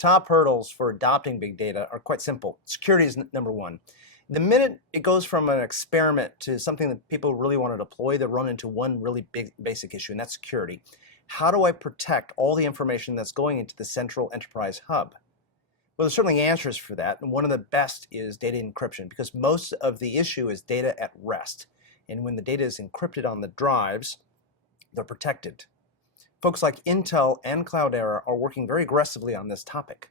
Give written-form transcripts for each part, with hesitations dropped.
top hurdles for adopting big data are quite simple. Security is number one. The minute it goes from an experiment to something that people really want to deploy, they run into one really big basic issue, and that's security. How do I protect all the information that's going into the central enterprise hub? Well, there's certainly answers for that, and one of the best is data encryption, because most of the issue is data at rest. And when the data is encrypted on the drives, they're protected. Folks like Intel and Cloudera are working very aggressively on this topic.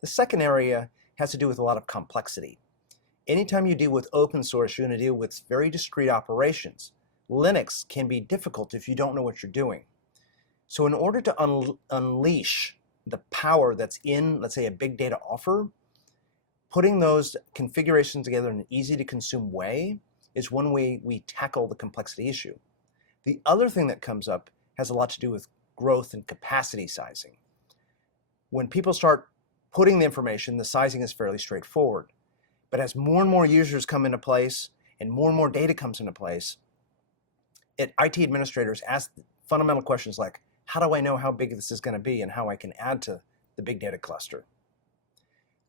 The second area has to do with a lot of complexity. Anytime you deal with open source, you're going to deal with very discrete operations. Linux can be difficult if you don't know what you're doing. So in order to unleash the power that's in, let's say, a big data offer, putting those configurations together in an easy to consume way is one way we tackle the complexity issue. The other thing that comes up has a lot to do with growth and capacity sizing. When people start putting the information, the sizing is fairly straightforward. But as more and more users come into place and more data comes into place, IT administrators ask fundamental questions like, how do I know how big this is going to be and how I can add to the big data cluster?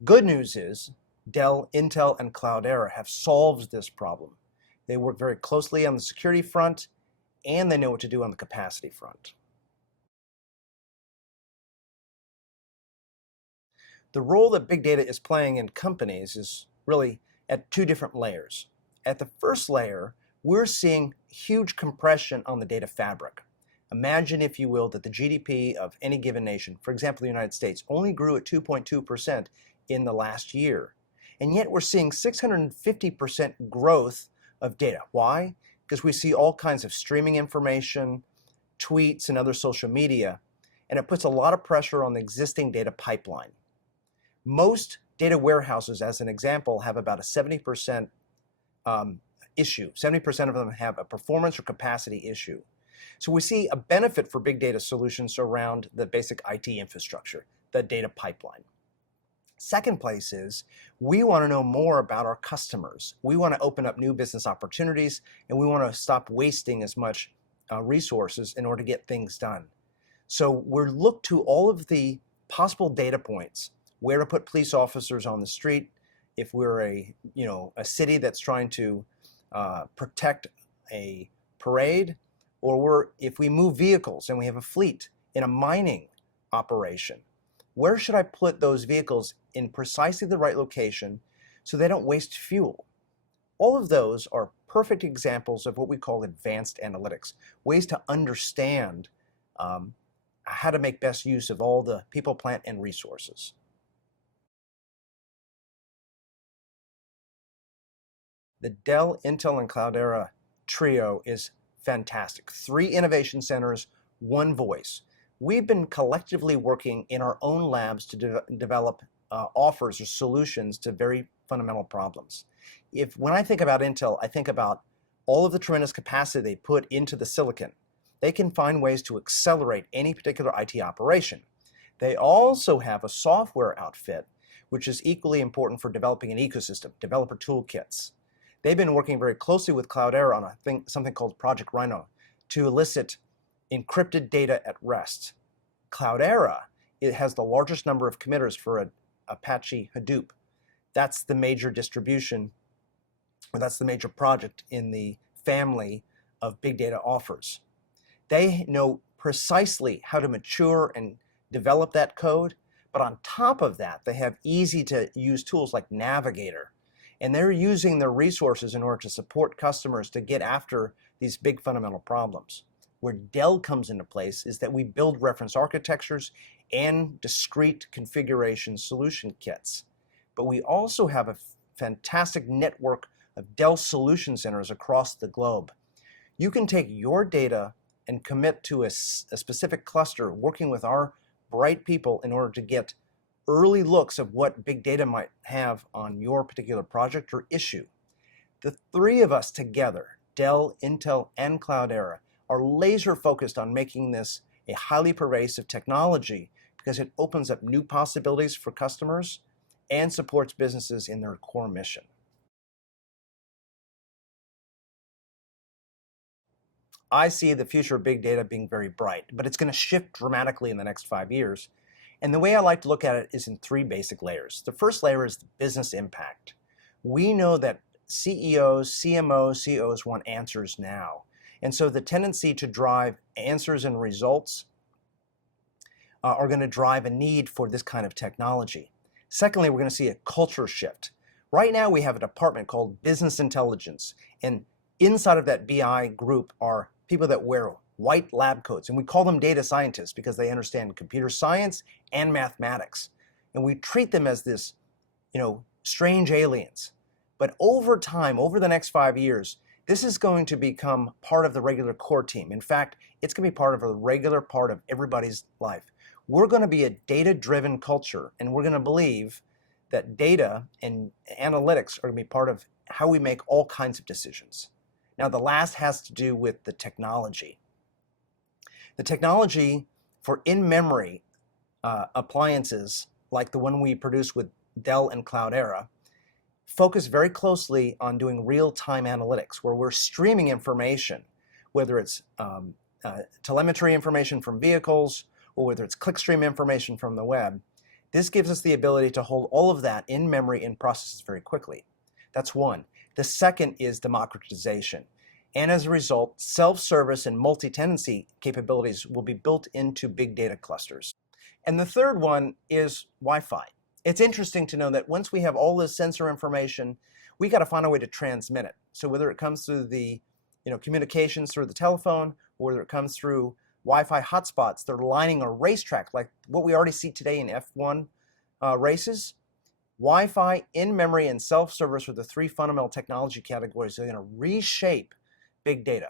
Good news is Dell, Intel, and Cloudera have solved this problem. They work very closely on the security front, and they know what to do on the capacity front. The role that big data is playing in companies is really at two different layers. At the first layer, we're seeing huge compression on the data fabric. Imagine, if you will, that the GDP of any given nation, for example, the United States, only grew at 2.2% in the last year. And yet we're seeing 650% growth of data. Why? Because we see all kinds of streaming information, tweets, and other social media, and it puts a lot of pressure on the existing data pipeline. Most data warehouses, as an example, have about a 70% issue. 70% of them have a performance or capacity issue. So we see a benefit for big data solutions around the basic IT infrastructure, the data pipeline. Second place is we want to know more about our customers. We want to open up new business opportunities, and we want to stop wasting as much resources in order to get things done. So we're look to all of the possible data points, where to put police officers on the street, if we're a city that's trying to protect a parade, or if we move vehicles and we have a fleet in a mining operation. Where should I put those vehicles in precisely the right location so they don't waste fuel? All of those are perfect examples of what we call advanced analytics, ways to understand how to make best use of all the people, plant, and resources. The Dell, Intel, and Cloudera trio is fantastic. 3 innovation centers, 1 voice. We've been collectively working in our own labs to develop offers or solutions to very fundamental problems. When I think about Intel, I think about all of the tremendous capacity they put into the silicon. They can find ways to accelerate any particular IT operation. They also have a software outfit, which is equally important for developing an ecosystem, developer toolkits. They've been working very closely with Cloudera on something called Project Rhino to elicit encrypted data at rest. Cloudera, it has the largest number of committers for Apache Hadoop. That's the major distribution, or that's the major project in the family of big data offers. They know precisely how to mature and develop that code, but on top of that, they have easy to use tools like Navigator. And they're using their resources in order to support customers to get after these big fundamental problems. Where Dell comes into place is that we build reference architectures and discrete configuration solution kits. But we also have a fantastic network of Dell Solution Centers across the globe. You can take your data and commit to a specific cluster, working with our bright people in order to get early looks of what big data might have on your particular project or issue. The 3 of us together, Dell, Intel, and Cloudera, are laser focused on making this a highly pervasive technology because it opens up new possibilities for customers and supports businesses in their core mission. I see the future of big data being very bright, but it's going to shift dramatically in the next 5 years. And the way I like to look at it is in three basic layers. The first layer is the business impact. We know that CEOs, CMOs, COs want answers now. And so the tendency to drive answers and results are going to drive a need for this kind of technology. Secondly, we're going to see a culture shift. Right now we have a department called Business Intelligence, and inside of that BI group are people that wear white lab coats, and we call them data scientists because they understand computer science and mathematics. And we treat them as this, strange aliens. But over time, over the next 5 years, this is going to become part of the regular core team. In fact, it's going to be part of a regular part of everybody's life. We're going to be a data-driven culture, and we're going to believe that data and analytics are going to be part of how we make all kinds of decisions. Now, the last has to do with the technology. The technology for in-memory appliances, like the one we produce with Dell and Cloudera, focus very closely on doing real-time analytics, where we're streaming information, whether it's telemetry information from vehicles, or whether it's clickstream information from the web. This gives us the ability to hold all of that in memory and processes very quickly. That's one. The second is democratization. And as a result, self-service and multi-tenancy capabilities will be built into big data clusters. And the third one is Wi-Fi. It's interesting to know that once we have all this sensor information, we got to find a way to transmit it. So whether it comes through the communications through the telephone, or whether it comes through Wi-Fi hotspots that are lining a racetrack, like what we already see today in F1 races, Wi-Fi, in-memory, and self-service are the three fundamental technology categories that are going to reshape big data.